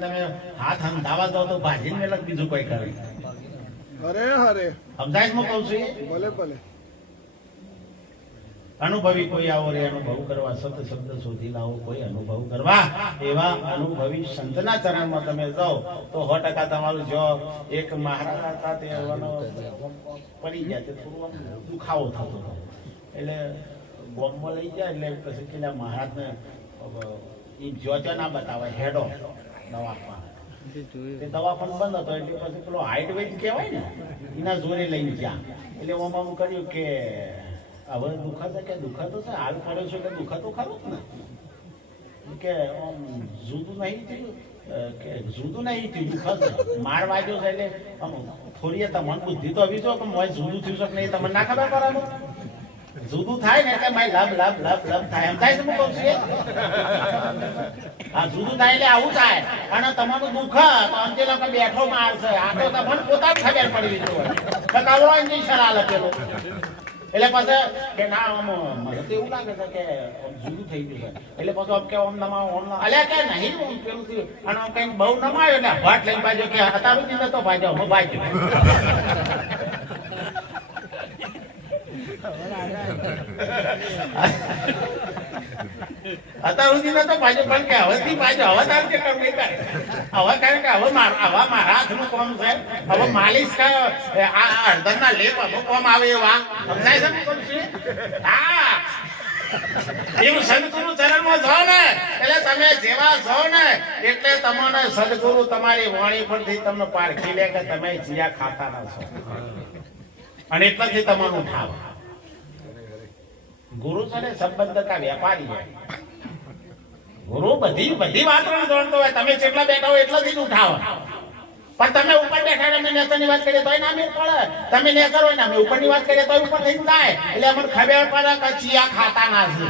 તમે હાથ હંધાવા દો તો ભાજીને મેલક બીજું કોઈ કરે. અરે હરે સમજાય હું કહું છું એ? ભલે ભલે અનુભવી કોઈ આવો રે અનુભવ કરવા, સત શબ્દ શોધી લાવો કોઈ અનુભવ કરવા, એવા અનુભવી સંતના ચરણમાં તમે જાઓ તો 100% તમારું જો એક મહારાજ હતા તે પડી ગયા તે થોડું દુખાવો થતો હતો એટલે બોમ્બમાં લઈ જાય એટલે પછી પેલા મહારાજને એ જો ના બતાવે હેડો દવાખાના તે દવાખાનું બંધ હતો એટલે પછી પેલો હાઈટ વેઇટ કહેવાય ને એના જોડે લઈને ગયા એટલે ઓમાં હું કર્યું કે હવે દુખાતો કે દુખાતો છે હાલ પડ્યો છે કે દુખાતો ખરું જ ને કે આમ જુદું નહીં થયું કે જુદું નહીં થયું દુખાતો માર વાગ્યો છે એટલે આમ થોડી તમને બુદ્ધિ તો આવી જો કે મોય જુદું થયું છે કે નહીં તમને ના ખબર પડે જુદું થાય ને એટલે માય લબ લબ લબ લબ થાય એમ થાય છે હું કહું છું આ જુદું થાય એટલે આવું થાય અને તમારું દુઃખ તો અંતે લોકો બેઠો મારશે આ તો તમને પોતા જ ખબર પડી ગઈ હોય તો કાલો ઇન્જેક્શન આલે પેલો એટલે પછી કે ના આમ મને તો એવું લાગે છે કે જુદું થઈ ગયું છે એટલે પછી આમ કે ઓમ નમા ઓમ અલ્યા કે નહીં પેલું થયું અને આમ કઈ બહુ નમાયો ને ભાટ લઈને બાજુ કે અતારું દીધો તો ભાજો હું ભાગ્યો અત્યાર સુધી નતો ભાજો પણ કે હવેથી ભાજો હવે તાર કે કામ નહીં કરે હવે કારણ કે હવે મારા હાથનું કામ છે હવે માલિશ આ હળદરના લેપ અમુક કામ આવે એવા સમજાય છે ને કોમ છે હા એવું સદગુરુ ચરણમાં જાઓ ને એટલે તમે જેવા છો ને એટલે તમને સદગુરુ તમારી વાણી પરથી તમને પારખી લે કે તમે જીયા ખાતા ના છો અને એટલાથી તમારું ઠાવ ગુરુ છે ને સંબંધ કા વેપારી હોય ગુરુ બધી વાતો જાણતો હોય તમે જેટલા બેઠા હોય એટલાથી જ ઉઠાવો પણ તમે ઉપર બેઠા અમે નેતાની વાત કરીએ તોય ના મેળ પડે તમે નેતા હોય ને અમે ઉપરની વાત કરીએ તોય ઉપર થઈ જાય એટલે અમને ખબર પડે કે ચિયા ખાતા ના છે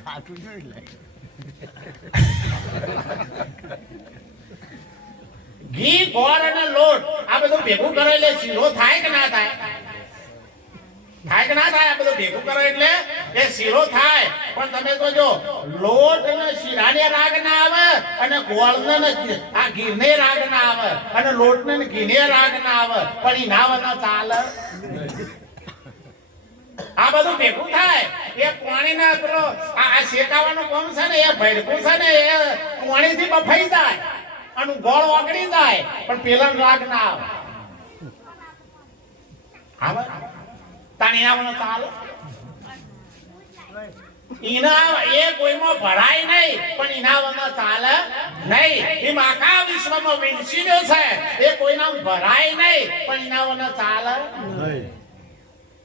ખાતું જોઈ લે ઘી ગોળ અને લોટ આ બધું ભેગું કરે એટલે શીરો થાય કે ના થાય થાય કે ના થાય આ બધું ભેગું કરો એટલે એ શીરો થાય પણ તમે તો જો લોટ ને શીરાને રાગ ના આવે અને ગોળ ને આ ઘી ને રાગ ના આવે અને લોટ ને ઘી ને રાગ ના આવે પણ ઈ ના વના ચાલે આ બધું ભેગું થાય એ પાણી ના પેલો આ શેકાવાનું કામ છે ને એ ભડકું છે ને એ પાણી થી બફાઈ જાય અને ગોળ ઓગળી જાય પણ પેલા રાગ ના આવે આવે તાણીયાવાનો ચાલે ઈના એ કોઈમાં ભરાય નહીં પણ ઈનાવાનો ચાલે નહીં એ આખા વિશ્વમાં વિંસીનો છે એ કોઈના ભરાય નહીં પણ ઈનાવાનો ચાલે નહીં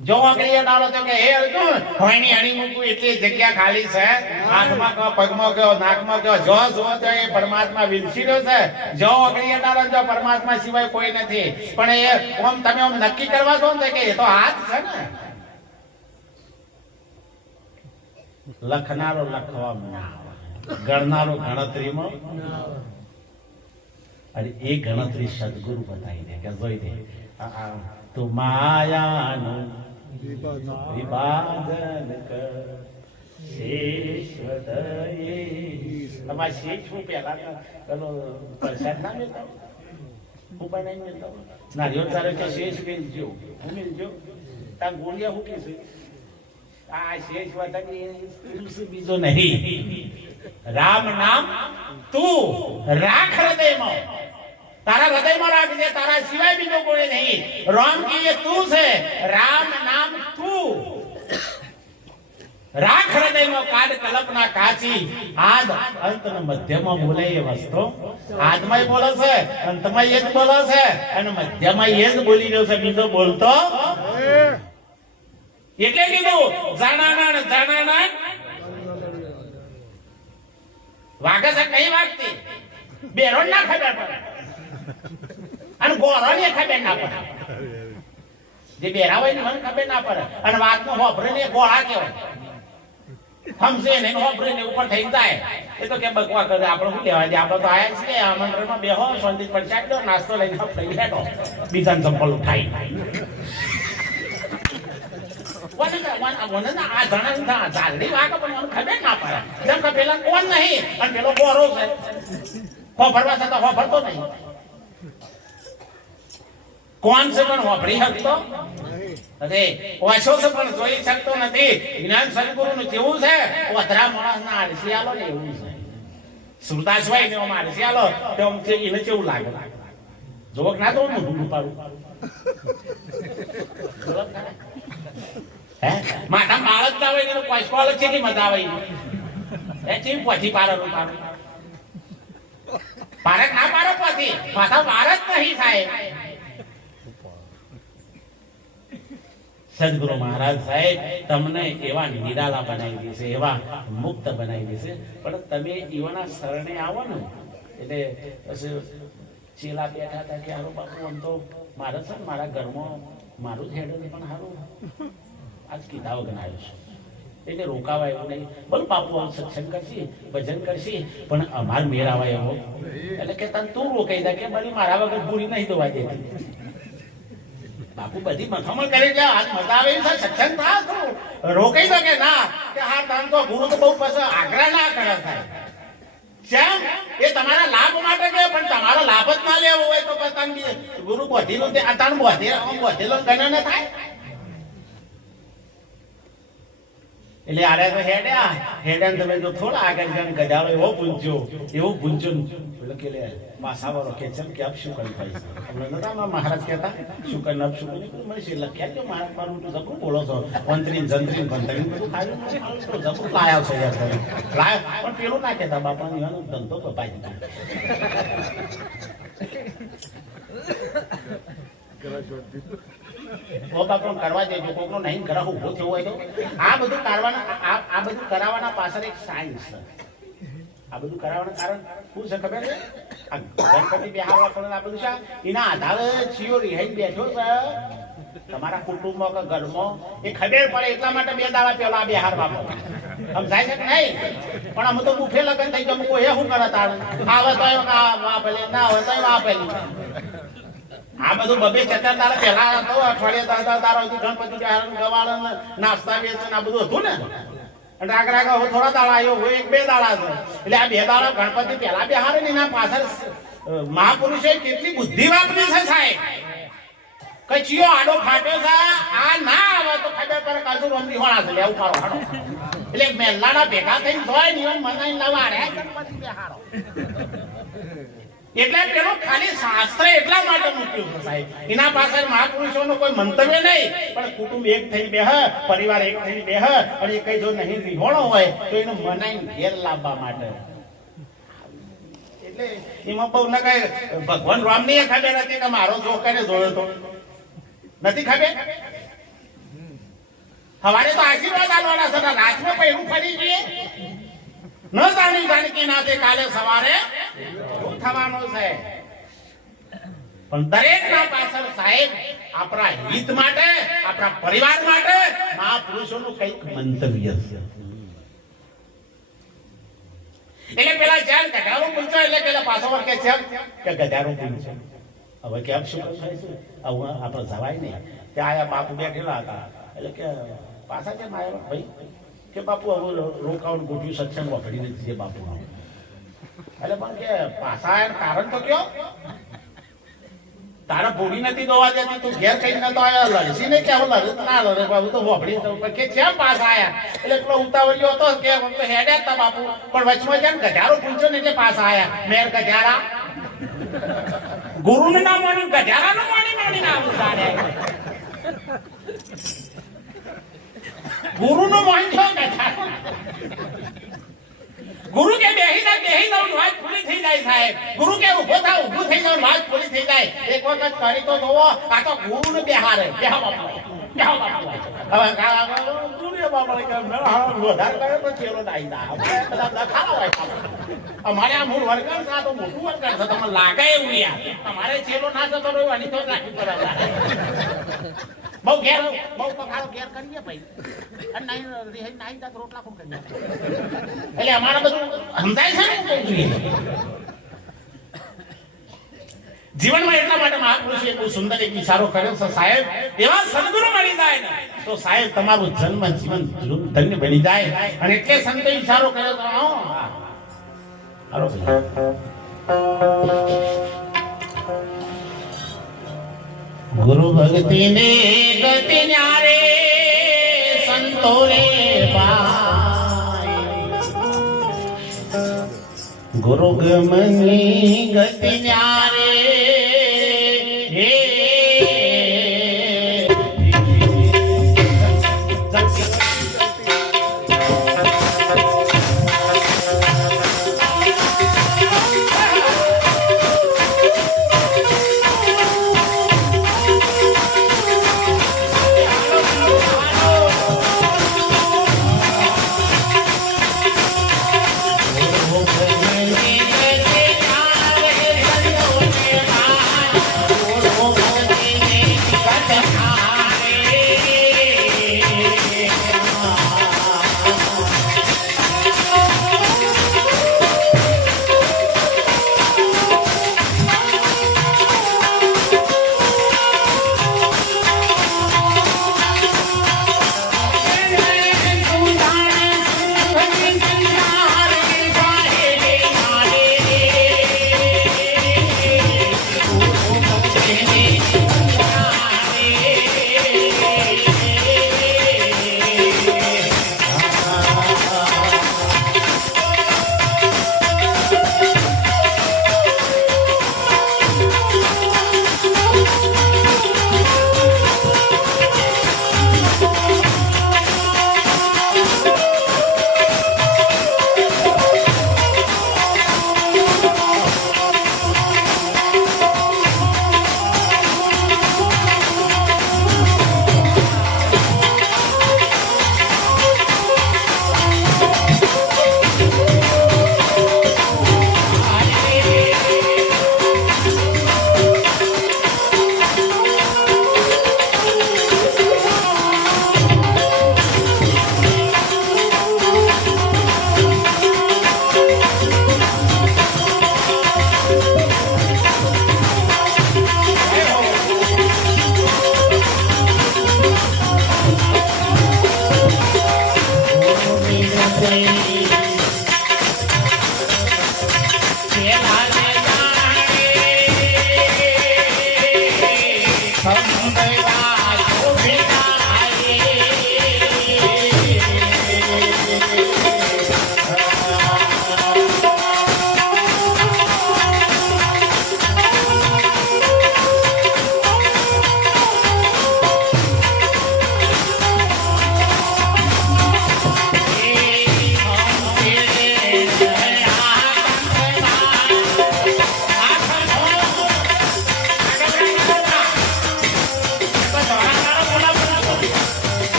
જો અગ્રીય ડાળો તો કે હે અર્જુન હોયની અણી મૂકું એટલી જગ્યા ખાલી છે હાથમાં કે પગમાં કે નાકમાં કે જો તો એ પરમાત્મા વિંસીનો છે જો અગ્રીય ડાળો જો પરમાત્મા સિવાય કોઈ નથી પણ એ ઓમ તમે ઓમ નક્કી કરવા દો ને કે એ તો હાથ છે ને લખનારો લખવામાં ના આવે ગણનારો ગણતરીમાં અને એ ગણતરી સદગુરુ બતાવી દે કે જોઈ દે તો માયાનું વિભાજન કર શેષવદયે તમારે શેષ હું પહેલા પેલો પ્રસાદ ના મેળતા હું પણ નહીં મેળતા નારિયેળ તારે કે શેષ મેળજો હું મેળજો તાર ગોળિયા હું કે છે આ શેષ વદન બીજો નહીં રામ નામ તું રાખ હૃદયમાં તારા હૃદયમાં રાખજે તારા સિવાય બીજો કોઈ નહીં રામ કી તું છે રામ નામ તું રાખ હૃદયમાં કાઢ કલ્પના કાચી આદ અંત ને મધ્યમાં બોલે એ વસ્તુ આદમાં બોલે છે અંતમાં એ જ બોલે છે અને મધ્યમાં એ જ બોલી રહ્યો છે બીજો બોલતો એટલે કીધું જાનાના વાગે છે કઈ વાગતી બેરો ના ખબર પડે અને ગોળો ને ખબર ના પડે જે બેરા હોય ને મને ખબર ના પડે અને વાતનું હોભરે ને ગોળા કેવાય સમજે ને હોભરે ને ઉપર થઈ જાય એ તો કે બકવા કરે આપણે શું કહેવાય છે આપણે તો આયા છીએ આમંત્રણમાં બેહો સંદીપ પરસાદ દો નાસ્તો લઈને ફરી બેઠો બીજાને ચંપલ ઉઠાઈ આ જણા ચાલની વાગ પણ મને ખબર ના પડે કેમ કે પેલા કોણ નહીં અને પેલો ગોરો છે હોભરવા છતાં હોભરતો નહીં. કોણ છે પણ હોભરી શકતો નથી. ઓછો છે પણ જોઈ શકતો નથી. જ્ઞાન સદગુરુનું જેવું છે ઓધરા માણસના આળસિયાલો ને એવું છે. સુરદાસ હોય ને આળસિયાલો તો એને કેવું લાગે? જોવક ના તો મોઢું પાડું હે માથા બાળક ના હોય ને કોઈસ્કોલ છે કે મજા આવે એ ચીમ પછી પારનું પાડું પારક ના પાડો પછી માથા બાળક નહીં થાય. સદગુરુ મહારાજ સાહેબ તમને એવા નિરાલા બનાવી દેશે, એવા મુક્ત બનાવી દેશે. પણ તમે એવાના શરણે આવો ને એટલે પછી ચેલા બેઠા હતા કે હારો બાપુ આમ તો મારે છે ને મારા ઘરમાં મારું જ હેડ પણ હારું આજ કીધા વગર આવ્યો છું એટલે રોકાવા એવું નહીં. બોલ બાપુ આમ સત્સંગ કરશી ભજન કરશી પણ અમાર મેળ આવા એવો એટલે કે તને તું રોકાઈ દે કે મારી મારા વગર પૂરી નહીં દોવા દેતી. બાપુ બધી મથામણ કરી દે આજ મજા આવે છે સત્સંગ થાય તો રોકાઈ દો કે ના કે હા તમે તો ગુરુ તો બહુ પછી આગ્રહ ના કરે થાય. કેમ? એ તમારા લાભ માટે કે પણ તમારો લાભ જ ના લેવો હોય તો પછી ગુરુ બોધીલું તે અતાણ બોધેલો ગણને થાય. એટલે આરે તો હેડ્યા તમે જો થોડા આગળ જઈને ગજાળો એવો પૂંચ્યો એટલે કે લે માસાવાળો કે છે કે આપ શું કરી થાય છે હમણાં નતા મહારાજ કહેતા શું કરી નબ શું કરી મને છે લખ્યા કે મહારાજ મારું તો જબરું બોલો છો વંતરીન જંત્રીન ભંતરીન બધું ખાયું તો જબરું લાયા છે યાર લાયા પણ પેલું ના કહેતા બાપાની એનો ધંધો કપાઈ દીધો. કરવા દેજો કોકનો નહીં કરાવ ઉભો થયો હોય તો આ બધું કરાવવાના પાછળ એક સાયન્સ છે. આ બધું કરાવવાનું કારણ શું છે ખબર છે? આ ગણપતિ બેહારવા પડે આ બધું છે એના આધારે ચિયો રિહાઈ બેઠો છે તમારા કુટુંબમાં કે ઘરમાં એ ખબર પડે એટલા માટે 2 દાડા પહેલા બેહારવા પડે. સમજાય છે કે નહીં? પણ અમે તો બુફે લગન થઈ ગયું કોઈ શું કરે તારે આવે તો વાપેલી ના આવે તો વાપેલી. આ બધું 2-4 દાડા પહેલા હતો અઠવાડિયે દારો ગણપતિ ગવાળ નાસ્તા વેચન આ બધું હતું ને અને આગળ થોડા દાડા આવ્યો હોય 1-2 દાડા છે એટલે આ 2 દાડા ગણપતિ પહેલા બેહારે ને એના પાછળ મહાપુરુષે કેટલી બુદ્ધિ વાપરી છે સાહેબ. કચિયો આડો ફાટ્યો છે આ ના આવે તો ખબર પડે કાજુ રમડી હોણા છે લેવું પાડો હાડો એટલે મેલ્લાના ભેગા થઈને જોય ને મનાઈ લવાડે ગણપતિ બેહારો. એટલે પેલો ખાલી શાસ્ત્ર એટલા માટે મૂક્યું છે સાહેબ. એના પાછળ મહાપુરુષોનો કોઈ મંતવ્ય નહીં પણ કુટુંબ એક થઈને બેહ પરિવાર એક થઈને બેહ અને એ કઈ જો નહીં વિહોણો હોય તો એનો મનાઈ ઘેર લાવવા માટે. એટલે એમાં બહુ ના કઈ ભગવાન રામની ખબર હતી કે મારો જો કરે જોયો તો નથી ખબર. સવારે તો આશીર્વાદ આલવાના છે રાતમાં પહેરું ફરી જઈએ ન જાણકી નાતે કાલે સવારે થવાનો છે. પણ દરેક ના પાછળ સાહેબ આપણા હિત માટે આપણા પરિવાર માટે મહાપુરુષોનું કંઈક મંતવ્ય છે. એટલે પેલા જ્યાં ગધારો પૂછ્યો એટલે પેલા પાછો કે છે કે ગધારો પૂછ્યો હવે કેમ શું થાય છે આવું આપણે જવાય નહીં. ત્યાં આયા બાપુ બેઠેલા હતા એટલે કે પાછા કેમ આવ્યા ભાઈ કે બાપુ હવે રોકાવાનું ગોઠવ્યું સત્સંગ વખડી નથી છે બાપુ. એટલે પણ કે પાછા કારણ તો કયો તારા પૂરી નથી દોવા દેતી તું ઘેર કઈ નતો આવ્યા લડસી ને કેવું લડત ના લડે બાબુ તો વફડી કે કેમ પાછા આયા એટલે પેલો ઉતાવળ્યો હતો કે હેડ્યા હતા બાપુ પણ વચમાં જેમ ગધારો પૂછ્યો ને એટલે પાછા આયા. મેર ગધારા ગુરુ ને ના માની ગધારા નો માની ના ઉતારે ગુરુ નો માન છો ગુરુ કે બેહી જાવ વાત પૂરી થઈ જાય સાહેબ. ગુરુ કે ઉભો થાવ ઊભું થઈ જાવ વાત પૂરી થઈ જાય. એક વખત કરી તો જોવો આ તો ગુરુ ને બેહારે બેહો બાપુ હવે ગુરુ બાપા કે વધારે કરે તો ચેલો ડાઈ દા બધા ખાવા હોય અમારે આ મૂળ વર્ગન છે તો મોટું વર્ગન છે તમને લાગે એવું યાર તમારે ચેલો ના જતો રહ્યો અને તો રાખી બરાબર બહુ ઘેર બહુ પકારો ઘેર કરીએ ભાઈ અને નહીં નાઈ તા રોટલા કોણ કરીએ એટલે અમારે બધું સમજાય છે ને જીવનમાં એટલા માટે મહાપુરુષે બહુ સુંદર એક વિચારો કર્યો છે સાહેબ. એવા સદગુરુ મળી જાય ને તો સાહેબ તમારું જન્મ જીવન ધન્ય બની જાય. અને એટલે સંતે વિચારો કર્યો તો ગુરુ ભક્તિ ને ગતિ ન્યારે સંતો રે પાય, ગુરુ ગમની ગતિ ન્યારે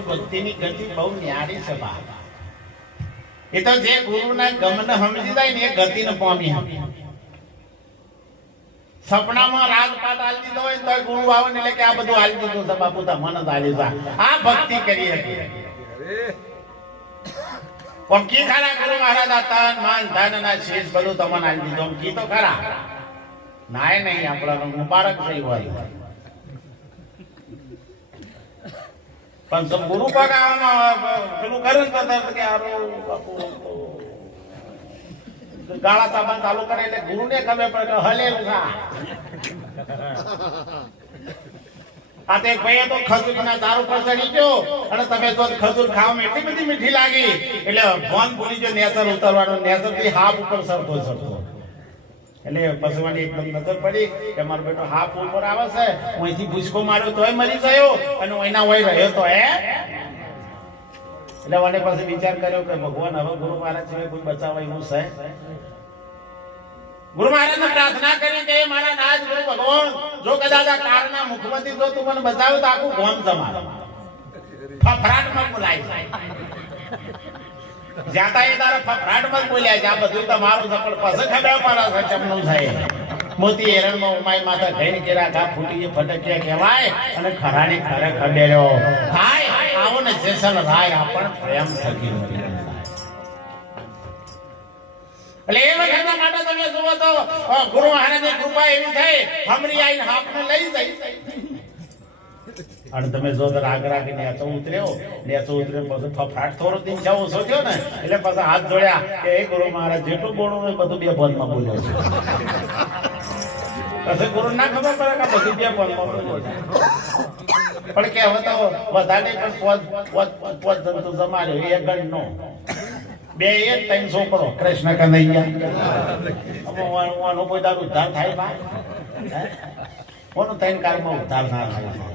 ભક્તિની ગતિ બહુ ન્યારી છે બા. એ તો જે ગુરુના ગમને સમજી જાય ને એ ગતિને પામી હમ. સપનામાં રાજપાટ આલી દીધો હોય તો ગુરુ આવે ને એટલે કે આ બધું આલી દીધું છે બાપુ તો મન જ આલી છે. આ ભક્તિ કરી હતી. પણ કી ખરા ગુરુ મહારાજ હતા માન ધન ના શેષ બધું તમને આલી દીધું કી તો ખરા નાય નહીં આપણા મુબારક થઈ હોય પણ સબ ગુરુ પગ આવવાનો પેલું કરે ને તો કે હારું બાપુ ગાળા ચાબા ચાલુ કરે એટલે ગુરુને ખબર પડે કે હલેલું છે આ તે ભાઈએ તો ખજૂરના ઝાડ ઉપર ચડી ગયો અને તમે તો ખજૂર ખાવામાં એટલી બધી મીઠી લાગી એટલે ફોન ભૂલી ગયો નેચર ઉતરવાનો નેચર થી હાફ ઉપર સરતો એટલે પશુવાની એકદમ નજર પડી કે મારો બેટો હાફ ઉપર આવે છે હું અહીંથી ભૂસકો માર્યો તોય મરી ગયો અને એના વય રહ્યો તો એટલે મને પછી વિચાર કર્યો કે ભગવાન હવે ગુરુ મહારાજ સિવાય કોઈ બચાવે એવું છે ગુરુ મહારાજને પ્રાર્થના કરી કે મારા નાથ ગુરુ ભગવાન જો કદાચ આ કારના મુખમાંથી જો તું મને બચાવે તો આખું ગોમ તમારું ફફરાટમાં બોલાય છે જાતા એ તારા ફફરાટમાં બોલ્યા છે આ બધું તમારું છે પણ પછી ખબર પડે છે ચમનું થાય મોતી હેરણમાં ઉમાઈ માથા ઘણી કેરા ઘા ફૂટી ફટક્યા કહેવાય અને ખરાની ખરે ખબેર્યો થાય આવો ને જેસલ રાય આપણ પ્રેમ થકી મરી એટલે એ વખતના માટે તમે જુઓ તો ગુરુ મહારાજની કૃપા એવી થઈ હમરી આઈને હાપને લઈ જઈ અને તમે જો તો રાગ રાગી નેચો ઉતર્યો પછી ફફાટ થોડો દિન છે ઓછો થયો ને એટલે પછી હાથ જોડ્યા કે એ ગુરુ મહારાજ જેટલું બોલવું હોય બધું બે પદમાં બોલ્યો છે પછી ગુરુ ના ખબર પડે કે બધું બે પદમાં બોલ્યો છે પણ કે હવે તો વધારે પણ પોત જંતુ જમાડ્યો એ ગણ નો બે એ ત્રણ છોકરો કૃષ્ણ કનૈયા કોઈ દારૂ ઉદ્ધાર થાય બા કોનો ત્રણ કાળમાં ઉદ્ધાર ના થાય